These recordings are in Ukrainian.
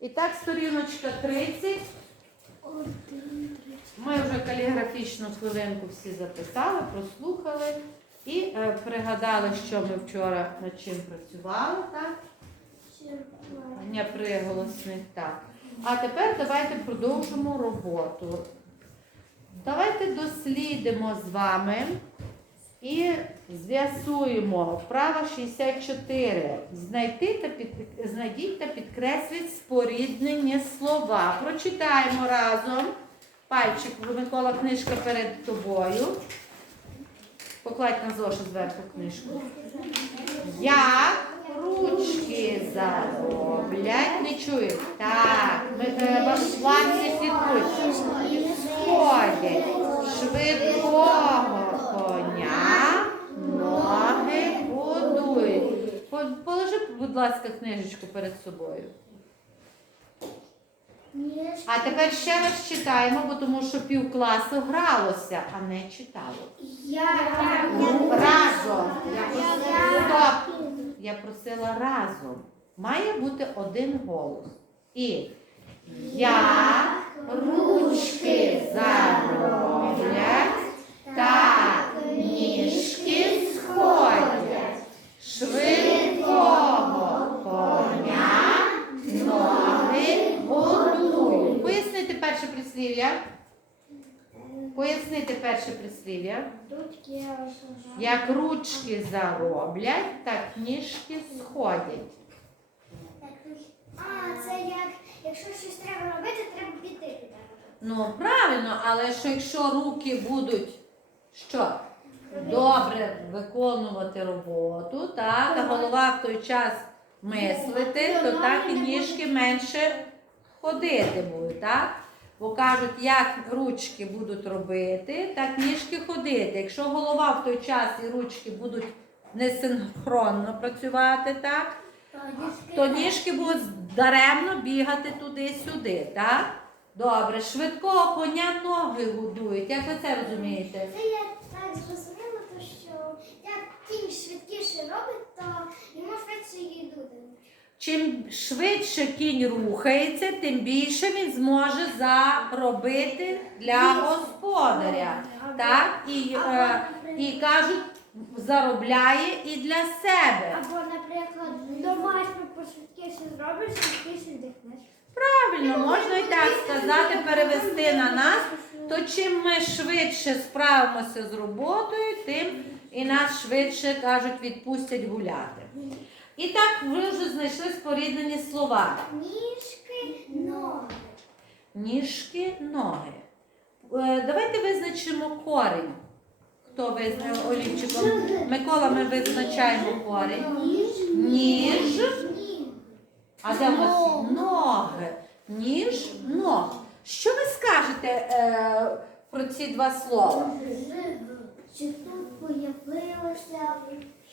І так, сторіночка 30. Ми вже каліграфічну хвилинку всі записали, прослухали і е, пригадали, що ми вчора над чим працювали, так? Дня приголосних, так. А тепер давайте продовжимо роботу. Давайте дослідимо з вами і з'ясуємо вправа 64. Знайти та під... Знайдіть та підкресліть споріднені слова. Прочитаємо разом. Пальчик, Микола, книжка перед тобою. Покладь на зошит зверху книжку. Як ручки зароблять, не чують. Так, ми е, вас плані слідкують. Сходять швидкого коня, ноги будують. По- Положи, будь ласка, книжечку перед собою. А тепер ще раз читаємо, бо тому що пів класу гралося, а не читало. Разом. Я просила, стоп. Я просила разом. Має бути один голос. І як ручки зароблять, так прислів'я. Пояснити перше прислів'я. Як ручки зароблять, так ніжки сходять. А, це як, якщо щось треба робити, треба піти. Ну, правильно, але що якщо руки будуть що? Добре виконувати роботу, так, а голова в той час мислити, то так і ніжки менше ходити будуть, так? Бо кажуть, як ручки будуть робити, так ніжки ходити. Якщо голова в той час і ручки будуть несинхронно працювати, так? то ніжки будуть даремно бігати туди-сюди, так? Добре, швидкого коня ноги годують. Як ви це розумієте? Це я так зрозуміла, то що як кінь швидкіше робить, то йому швидше їдути. Чим швидше кінь рухається, тим більше він зможе заробити для господаря. Так? І, е, і кажуть, заробляє і для себе. Або, наприклад, домашню пошвидкіше зробиш, швидкіше вдихнеш. Правильно, можна і так сказати, перевести на нас. То чим ми швидше справимося з роботою, тим і нас швидше кажуть, відпустять гуляти. І так ви вже знайшли споріднені слова. Ніжки, ноги. Ніжки, ноги. Е, Давайте визначимо корінь. Хто визнає олівчиком? Микола, ми визначаємо корінь. Ніж. А де у нас ноги? Ніж, ног. Що ви скажете е, про ці два слова? Чи тут появилося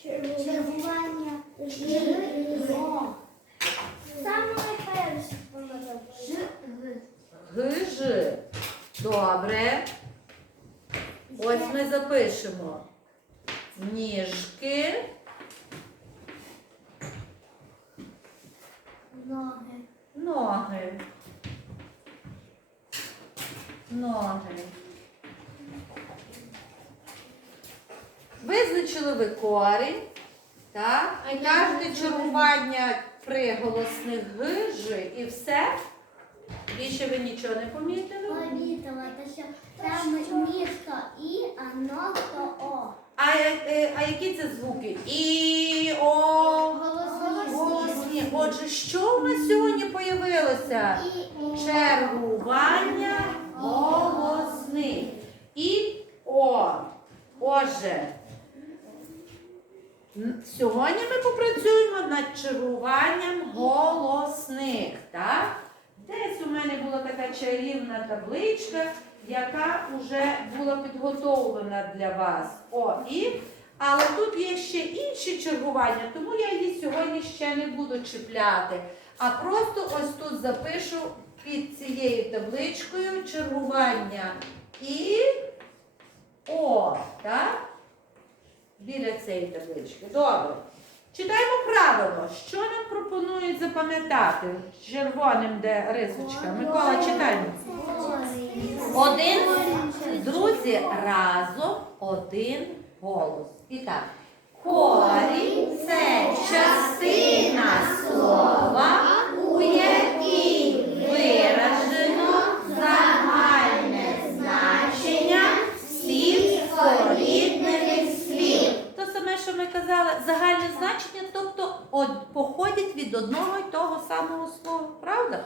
чергування Ж? Саме перше Ж. Гижи. Добре. Ось ми запишемо. Ніжки, Ноги. ноги. Ноги. Визначили ви корінь. Так? Кажете чергування приголосних гижи і все. Більше ви нічого не помітили? Помітила, то що там місто І, а ног то О. А, е, а які це звуки? І, о, Голосні. голосні. Отже, що в нас сьогодні появилося? І, Чергування голосних. І о. Отже, сьогодні ми попрацюємо над чергуванням голосних. Так? Десь у мене була така чарівна табличка, яка вже була підготовлена для вас. О, і, але тут є ще інші чергування, тому я її сьогодні ще не буду чіпляти. А просто ось тут запишу під цією табличкою чергування і О, так? Біля цієї таблички. Добре. Читаємо правило. Що нам пропонують запам'ятати червоним, де рисочка? Микола, читаємо. Один, друзі, разом один голос. І так. Корінь це частина слова, у якій виражено загальне значення всіх споріднених слів. То саме, що ми казали, загальне значення, тобто од- походять від одного й того самого слова, правда?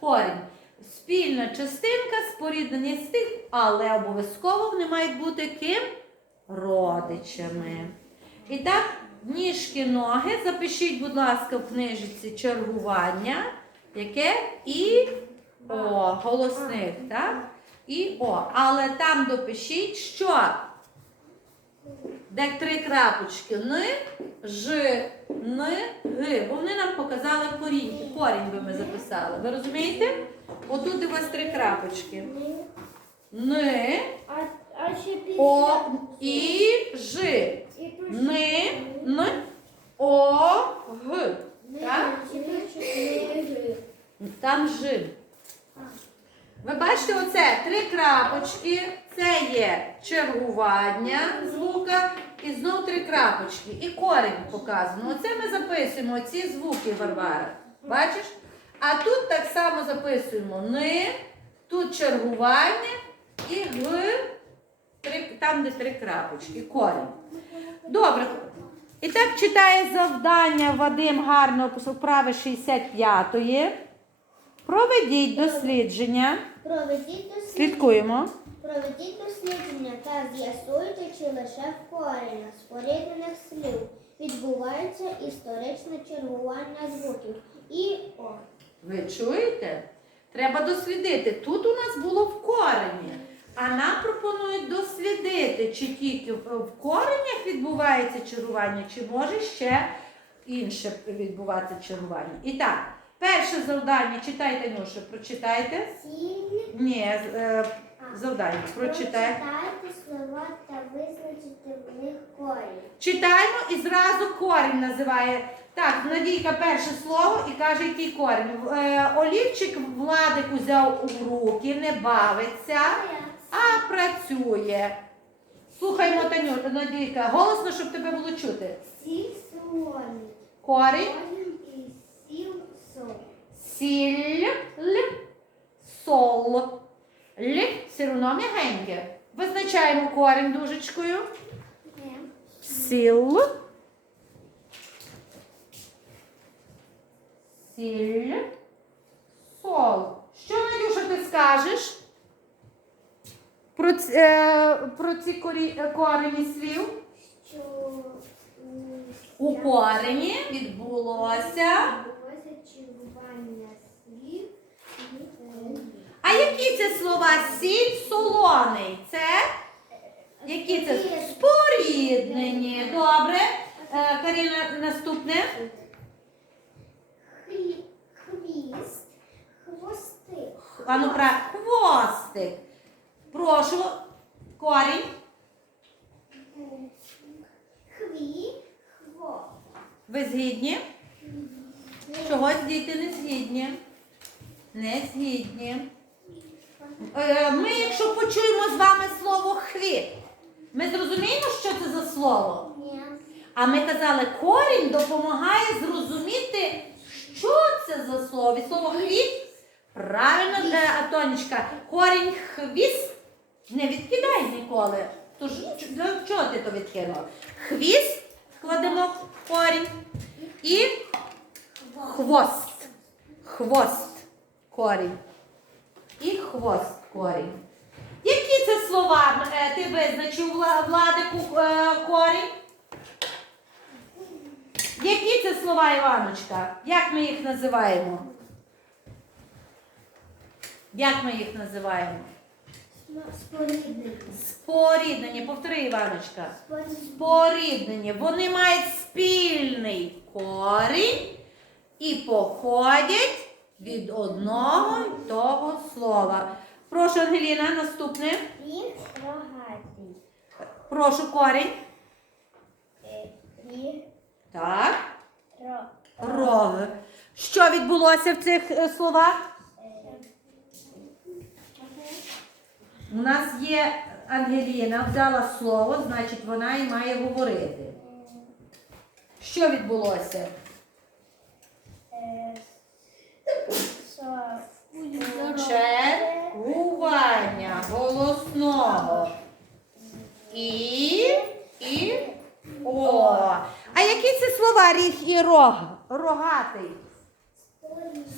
Корінь. Спільна частинка споріднення з тих, але обов'язково вони мають бути ким? Родичами. І так, ніжки, ноги. Запишіть, будь ласка, в книжці чергування, яке і о, голосних, так? І о. Але там допишіть, що де три крапочки Н, Ж, Н, Г. Бо вони нам показали корінь. Корінь би ми записали. Ви розумієте? Отут у вас три крапочки. Н. О, І, Ж. Н, Н, О, Г. Так? Там Ж. Ви бачите, оце три крапочки. Це є чергування звука. І знов три крапочки. І корінь показано. Оце ми записуємо ці звуки, Варвара. Бачиш? А тут так само записуємо Ни, тут чергування і Г, три, там, де три крапочки. Корінь. Добре. І так читає завдання Вадим гарно вправи 65-ї. Проведіть дослідження. Проведіть дослідження. Слідкуємо. Проведіть дослідження та з'ясуйте, чи лише в коренях споріднених слів відбувається історичне чергування звуків. І о. Ви чуєте? Треба дослідити. Тут у нас було в корені. А нам пропонують дослідити, чи тільки в коренях відбувається чергування, чи може ще інше відбуватися чергування. І так, перше завдання, читайте, Нюша, прочитайте. Цілі Ні, е, завдання, прочитайте. Прочитайте слова та визначите в них корінь. Читаємо і зразу корінь називає. Так, Надійка перше слово і каже, який корінь. Е, Олівчик Владик узяв у руки, не бавиться, а працює. Слухаймо, Таню, Надійка, голосно, щоб тебе було чути. Сіль солоні. Корінь, Корінь і сіл сол. сіль, л, сол. Л все одно м'ягеньке. Визначаємо корінь дужечкою. Сіл. Сіль. Сол. Що, Надюша, ти скажеш? Про, ц- е, про ці корі, е, корені слів? Що У корені відбулося. відбулося чергування слів. і, е, А які це слова? Сіль, солоний. Це? Які це? Споріднені. Добре. Е, Каріна, наступне. Хвіст, хвости. Ану, пра... Хвостик. Прошу. Корінь. Хві, хво. Ви згідні? Чогось діти не згідні. Не згідні. Е, Ми, якщо почуємо з вами слово хвіт, ми зрозуміємо, що це за слово. Ні. А ми казали, корінь допомагає зрозуміти, що це за слово. І слово хвіст. Правильно, е, Атонечка, корінь хвіст не відкидай ніколи. Тож для чого ти то відкинула? Хвіст кладемо в корінь і хвост. Хвост корінь. І хвост корінь. Які це слова е, ти визначив Владику е, корінь? Які це слова, Іваночка? Як ми їх називаємо? Як ми їх називаємо? Споріднені. Споріднені. Повтори, Іваночка. Споріднені. Споріднені. Вони мають спільний корінь і походять від одного й того слова. Прошу, Ангеліна, наступне. Ріг рогатий. Прошу корінь. Е, Ріг Так. Ро. Роги. Що відбулося в цих е, словах? У нас є Ангеліна, взяла слово, значить вона і має говорити. Що відбулося? Чергування голосного. І. І. О. А які це слова ріг і рог? Рогатий.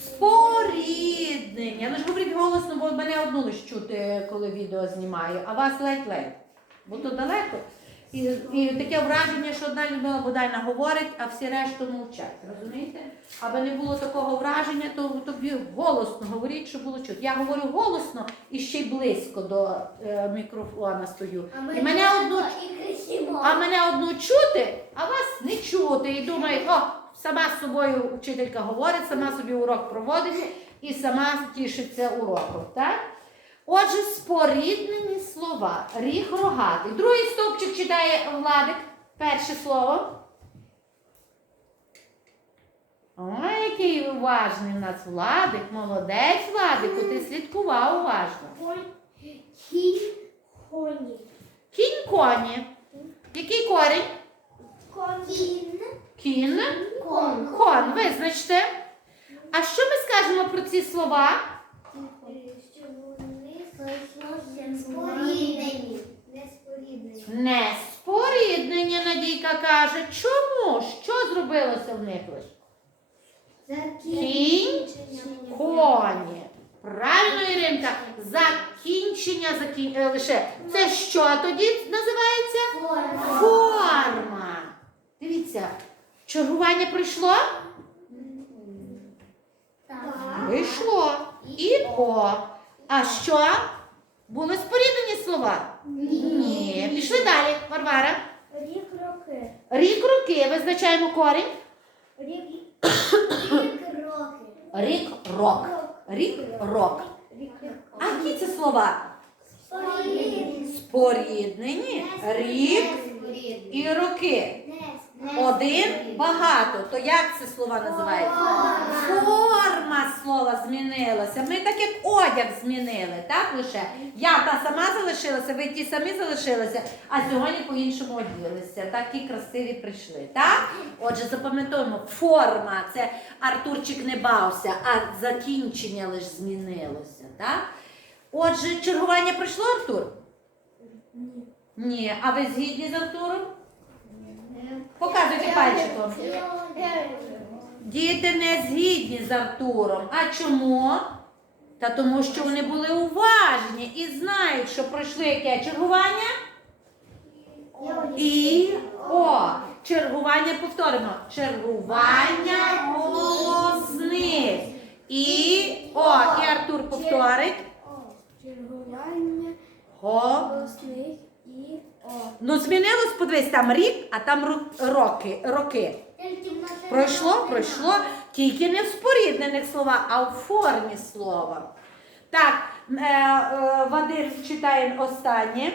Споріднення. Ну ж говоріть голосно, бо мене одну лиш чути, коли відео знімаю, а вас ледь-ледь. Бо то далеко. І, і таке враження, що одна Людмила Бодайна говорить, а всі решту мовчать. Розумієте? Аби не було такого враження, то тобі голосно говоріть, щоб було чути. Я говорю голосно і ще й близько до е, мікрофона стою. і мене одну і а мене одну чути, а вас не чути. І думають, о, сама з собою вчителька говорить, сама собі урок проводить і сама тішиться уроком. Так? Отже, споріднені слова. Ріг рогатий. Другий стовпчик читає Владик. Перше слово. Ой, який уважний у нас Владик. Молодець, Владику, ти слідкував уважно. Кінь, коні. Кінь коні. Який корінь? Кін. Кін. Кон. Кон, визначте. А що ми скажемо про ці слова? Що вони споріднені. Не споріднені. Не споріднення, Надійка каже. Чому? Що зробилося в них лише? Кінь, коні. Правильно, Іринка, закінчення лише. Це що тоді називається? Форма. Дивіться, чергування пройшло? Прийшло. І о. А що? Були споріднені слова? Ні. Пішли далі, Варвара. Рік роки. Рік роки. Визначаємо корінь. Рік рік роки. Рік рок. Рік рок. А які це слова? Споріднені. Рік і роки. Один багато. То як це слова називається? Форма слова змінилася. Ми так як одяг змінили, так лише. Я та сама залишилася, ви ті самі залишилися, а сьогодні по-іншому оділися. Такі красиві прийшли. Так? Отже, запам'ятовуємо, форма це Артурчик не бався, а закінчення лише змінилося. Так? Отже, чергування пройшло, Артур? Ні. Ні. А ви згідні з Артуром? Показуйте пальчиком. Діти не згідні з Артуром. А чому? Та тому, що вони були уважні і знають, що пройшли яке чергування? І о, чергування повторимо. Чергування голосних. І о, і Артур повторить. Чергування Го. голосних і о. Ну, змінилось, подивись, там рік, а там роки. роки. Пройшло, пройшло, тільки не в споріднених словах, а в формі слова. Так, е, е, Вадим читає останнє.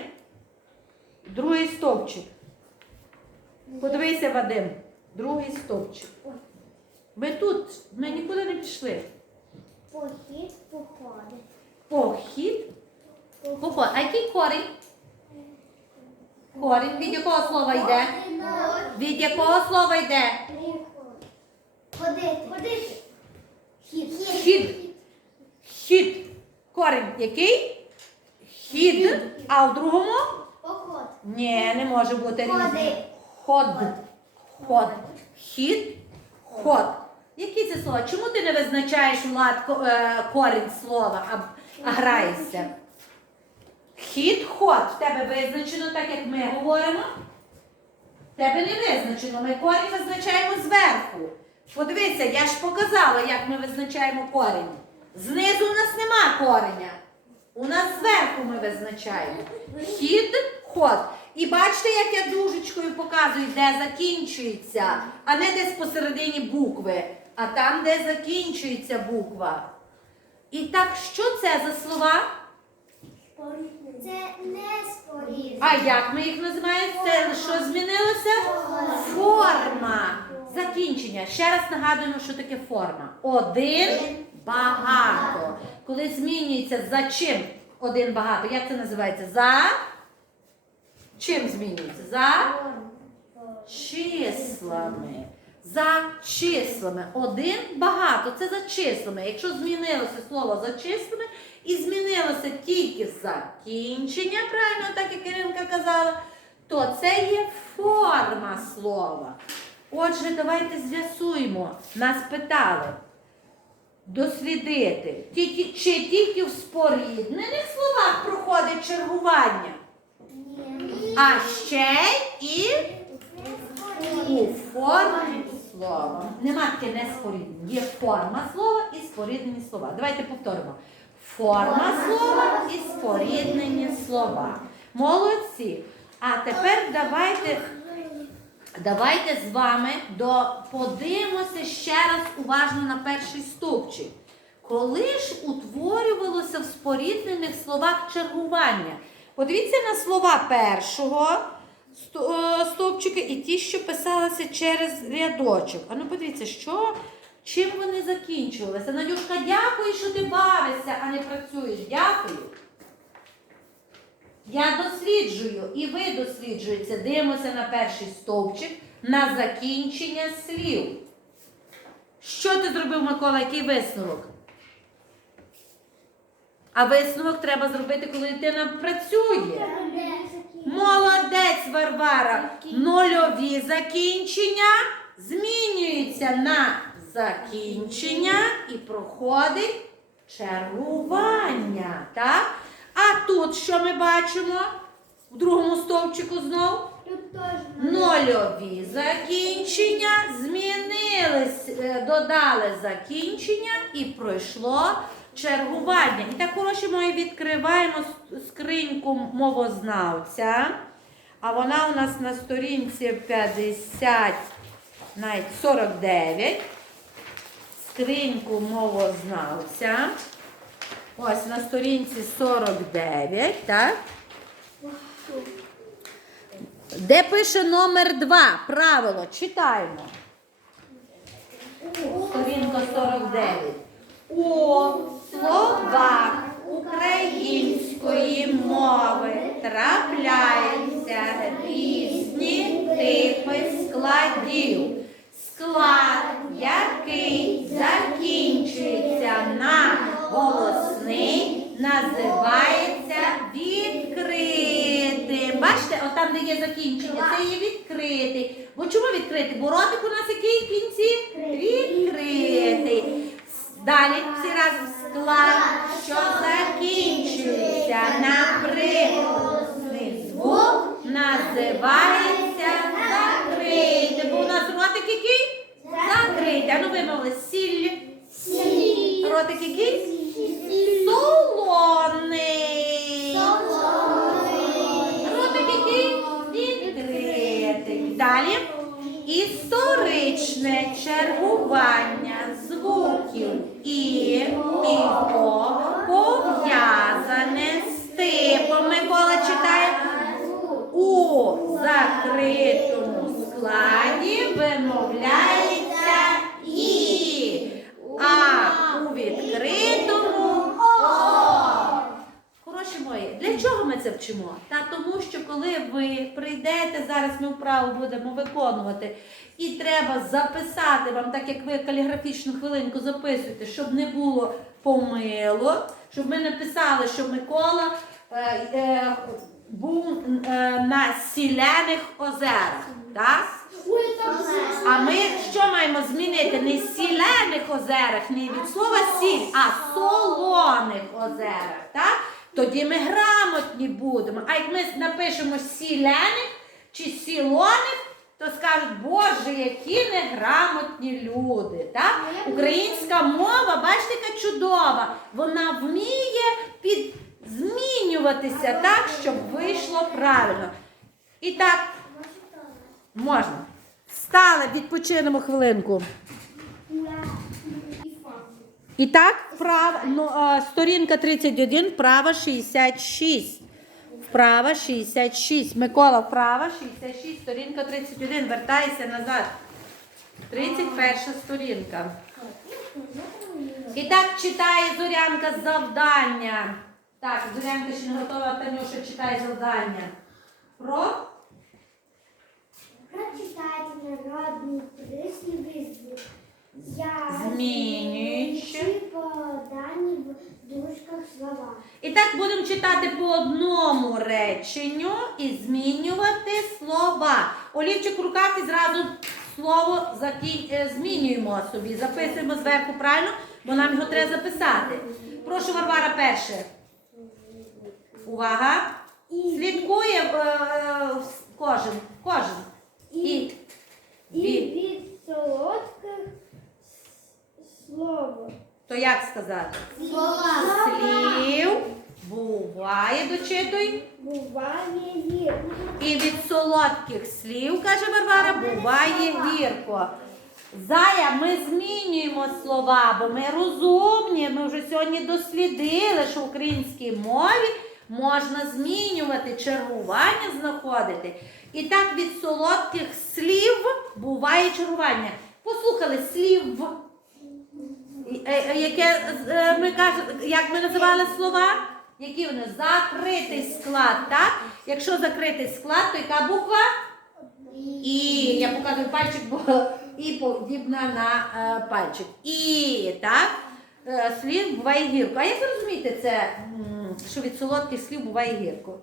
Другий стовпчик. Подивися, Вадим. Другий стовпчик. Ми тут, ми нікуди не пішли. Похід, походи. Похід. Поход. А який корінь? Корінь. Від якого слова йде? Від якого слова йде? Ходити. Ходити. Хід. Хід. Корінь який? Хід. А в другому? Поход. Ні, не може бути Ходи. Ход. Ход. Хід. Ход. Які це слова? Чому ти не визначаєш е, корінь слова, а граєшся? Хід, ход. В тебе визначено так, як ми говоримо. В тебе не визначено. Ми корінь визначаємо зверху. Подивися, я ж показала, як ми визначаємо корінь. Знизу у нас нема кореня. У нас зверху ми визначаємо. Хід, ход. І бачите, як я дужечкою показую, де закінчується, а не десь посередині букви, а там, де закінчується буква. І так, що це за слова? Це не споріднення. А як ми їх називаємо? Це що змінилося? Форма. Закінчення. Ще раз нагадуємо, що таке форма. Один багато. Коли змінюється за чим один багато, як це називається? За чим змінюється? За числами. За числами. Один багато. Це за числами. Якщо змінилося слово за числами і змінилося тільки закінчення, правильно, так як Іринка казала, то це є форма слова. Отже, давайте з'ясуємо. Нас питали дослідити, тільки, чи тільки в споріднених словах проходить чергування, а ще і у формі слова. Нема таке не споріднені. Є форма слова і споріднені слова. Давайте повторимо. Форма слова і споріднені слова. Молодці. А тепер давайте, давайте з вами до, подивимося ще раз уважно на перший стовпчик. Коли ж утворювалося в споріднених словах чергування? Подивіться на слова першого е, і ті, що писалися через рядочок. А ну подивіться, що, чим вони закінчувалися. Надюшка, дякую, що ти бавишся, а не працюєш. Дякую. Я досліджую, і ви досліджуєте. Дивимося на перший стовпчик на закінчення слів. Що ти зробив, Микола? Який висновок? А висновок треба зробити, коли дитина працює. Молодець, Варвара. Нульові закінчення змінюються на закінчення і проходить чергування. Так? А тут що ми бачимо? В другому стовпчику знов? Тут Нульові закінчення змінились, е, додали закінчення і пройшло чергування. І так, хороші мої, відкриваємо скриньку мовознавця. А вона у нас на сторінці 50, навіть 49. Скриньку мовознавця. Ось на сторінці 49, так? Де пише номер 2? Правило, читаємо. Сторінка 49. У словах української мови трапляються різні типи складів. Склад, який закінчується на голосний, називається відкритим. Бачите, отам, де є закінчення, це є відкритий. Бо чому відкритий? Бо ротик у нас який в кінці? Відкритий. Далі всі разом склад, що закінчується. На приголосний звук, називається закритий. Бо у нас ротик який? Закритий. А ну вимовили сіль. Ротик який? Солоний. Ротик який? Відкритий. Далі. Історичне чергування звуків і «іго» пов'язане з типом. Микола читає. У закритому складі вимовляється і, а у відкритому о. Хороші мої, для чого ми це вчимо? Та тому, що коли ви прийдете, зараз ми вправу будемо виконувати, і треба записати вам, так як ви каліграфічну хвилинку записуєте, щоб не було помилок, щоб ми не писали, що Микола е, е, був е, на сіляних озерах. Так? А ми що маємо змінити? Не сілених озерах, не від слова сіль, а солоних озерах. Так? Тоді ми грамотні будемо. А як ми напишемо сілених чи сілоних, то скажуть, Боже, які неграмотні люди. Так? Українська мова, бачите, яка чудова. Вона вміє під... змінюватися так, щоб вийшло правильно. І так, можна. Стали, відпочинемо хвилинку. І так, вправа, ну, сторінка 31, вправа 66. Вправа 66. Микола, вправа 66, сторінка 31. Вертайся назад. 31 сторінка. І так читає Зорянка завдання. Так, Зорянка ще не готова, Танюша читає завдання. Про Прочитайте народні прислів'я я Змінюючи. подані в дужках слова. І так будемо читати по одному реченню і змінювати слова. Олівчик в руках і зразу слово е, змінюємо собі. Записуємо зверху правильно, бо нам його треба записати. Прошу, Варвара, перше. Увага! Слідкує е, е, кожен. Кожен. І, І від. від солодких слово. То як сказати? Слів буває, дочитуй. Буває гірко. І від солодких слів, каже Варвара, буває гірко. Зая, ми змінюємо слова, бо ми розумні. Ми вже сьогодні дослідили, що в українській мові можна змінювати, чергування знаходити. І так від солодких слів буває чергування. Послухали слів. Е, е, Яке е, ми кажемо, як ми називали слова? Які вони? Закритий склад, так? Якщо закритий склад, то яка буква? І я показую пальчик, бо і подібна на пальчик. І так, слів буває гірко. А як ви розумієте це, що від солодких слів буває гірко?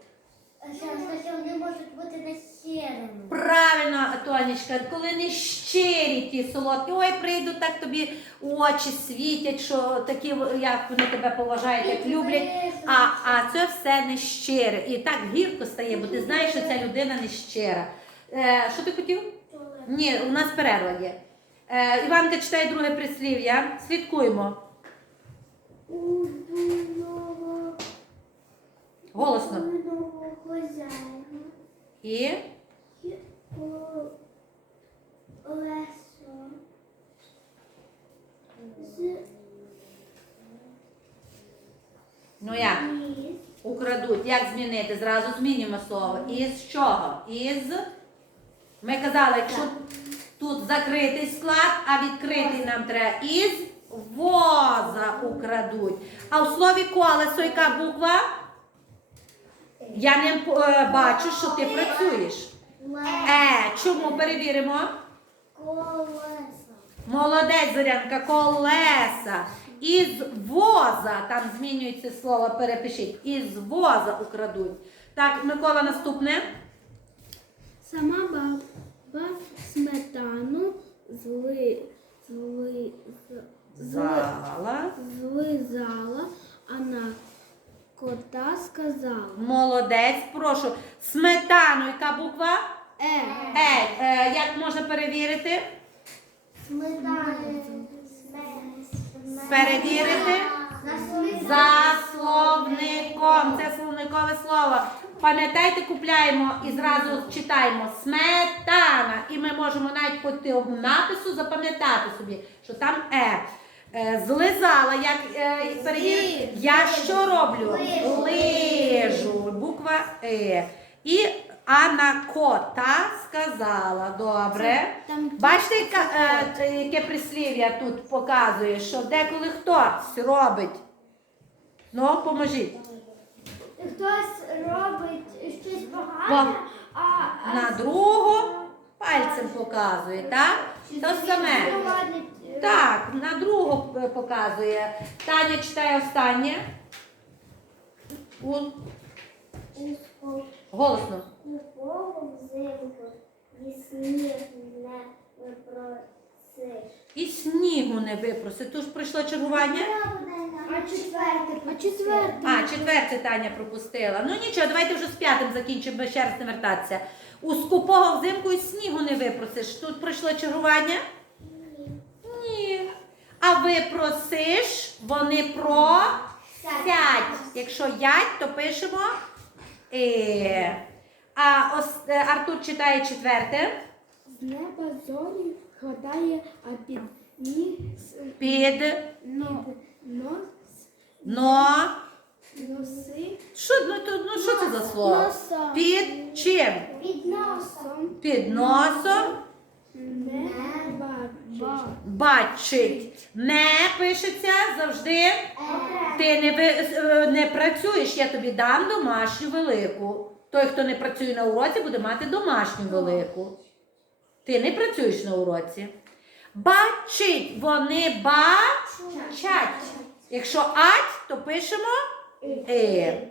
Що вони можуть бути нещирими. Правильно, Тонечка, коли не щирі ті солодкі, ой, прийдуть так тобі очі світять, що такі, як вони тебе поважають, як люблять. А, а це все не щире. І так гірко стає, бо ти знаєш, що ця людина не щира. Е, що ти хотів? Ні, у нас перерва є. Е, Іванка читає друге прислів'я. Слідкуємо. Голосно. І є з ну як? Украдуть. Як змінити? Зразу змінюємо слово. Із чого? Із. Ми казали, якщо тут закритий склад, а відкритий нам треба із воза украдуть. А в слові колесо яка буква? Я не е, бачу, що ти працюєш. Е, чому перевіримо? Колесо. Молодець, Зорянка, колеса. Із воза, там змінюється слово, перепишіть. Із воза украдуть. Так, Микола, наступне. Сама баба сметану зли, зли, з- Зала. злизала, а на кота сказала. Молодець, прошу. Сметану, яка буква? Е, Е, е, як можна перевірити? Сметана. Перевірити? За словником. Це словникове слово. Пам'ятайте, купляємо і зразу читаємо сметана. І ми можемо навіть по цьому напису запам'ятати собі, що там е. Е, Злизала, як е, перевірити? Я що роблю? Лижу. Буква Е. І Анна кота сказала. Добре. Бачите, е, яке прислів'я тут показує, що деколи хтось робить. Ну, поможіть. Хтось робить щось погане, а, а На другого пальцем показує, так? То саме. Е, Так, на другого п- показує. Таня читає останнє. У- у скоп- Голосно. Купого взимку і сніг не випросиш. І снігу не випроси. Тут пройшло чергування. А четверте. А четверте? А, четверте Таня пропустила. Ну нічого, давайте вже з п'ятим закінчимо, бо ще раз не вертатися. У скупого взимку і снігу не випросиш. Тут пройшло чергування? А випросиш, вони про сядь. Якщо ять, то пишемо е. А ос, Артур читає четверте. з неба зорі гадає, а під ніс Під но, нос, но. носи Що, ну, то- ну, що це за слово? Носом. Під чим? Під носом. Під носом. неба Бачить. Не пишеться завжди. Ти не, е, не працюєш, я тобі дам домашню велику. Той, хто не працює на уроці, буде мати домашню велику. Ти не працюєш на уроці. Бачить, вони бачать. Якщо ать, то пишемо е.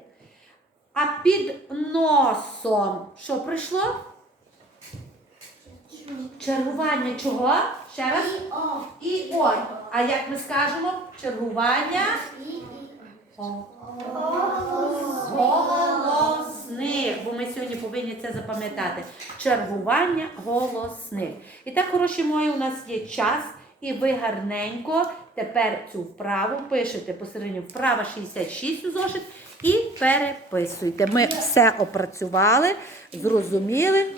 А під носом що прийшло? Чергування чого? Ще раз? І ой. А як ми скажемо? Чергування О. голосних. Бо ми сьогодні повинні це запам'ятати. Чергування голосних. І так, хороші мої, у нас є час, і ви гарненько тепер цю вправу пишете посередині вправа 66 у зошит і переписуйте. Ми все опрацювали, зрозуміли.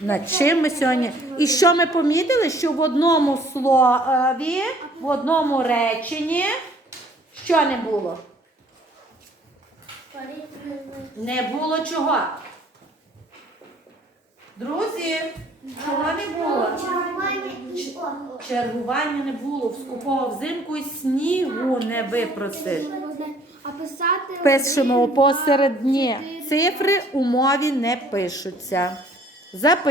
Над чим ми сьогодні? І що ми помітили? Що в одному слові, в одному реченні, що не було? Не було чого? Друзі, чого не було? Чергування не було, скупого взимку і снігу не писати Пишемо посередні. Цифри у мові не пишуться. Записуємо.